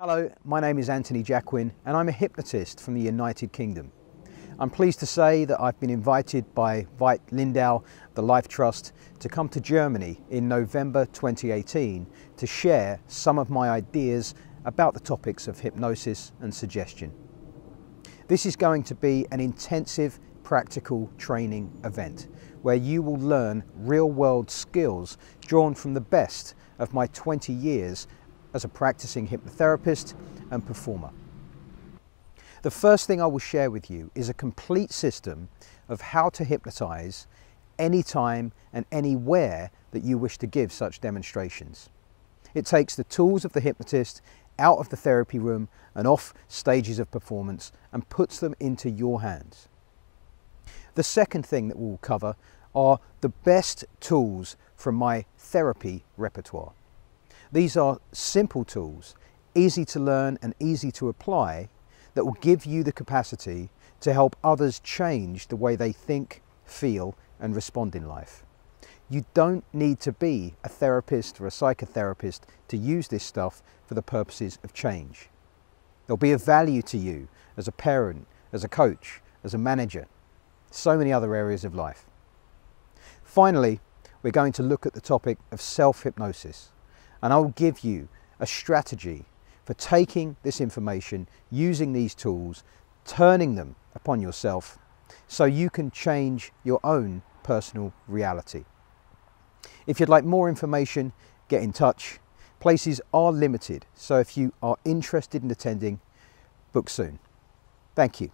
Hello, my name is Anthony Jacquin and I'm a hypnotist from the United Kingdom. I'm pleased to say that I've been invited by Veit Lindau, the Life Trust, to come to Germany in November 2018 to share some of my ideas about the topics of hypnosis and suggestion. This is going to be an intensive practical training event where you will learn real-world skills drawn from the best of my 20 years as a practicing hypnotherapist and performer. The first thing I will share with you is a complete system of how to hypnotize anytime and anywhere that you wish to give such demonstrations. It takes the tools of the hypnotist out of the therapy room and off stages of performance and puts them into your hands. The second thing that we'll cover are the best tools from my therapy repertoire. These are simple tools, easy to learn and easy to apply, that will give you the capacity to help others change the way they think, feel and respond in life. You don't need to be a therapist or a psychotherapist to use this stuff for the purposes of change. There'll be of value to you as a parent, as a coach, as a manager, so many other areas of life. Finally, we're going to look at the topic of self-hypnosis. And I will give you a strategy for taking this information, using these tools, turning them upon yourself so you can change your own personal reality. If you'd like more information, get in touch. Places are limited, so if you are interested in attending, book soon. Thank you.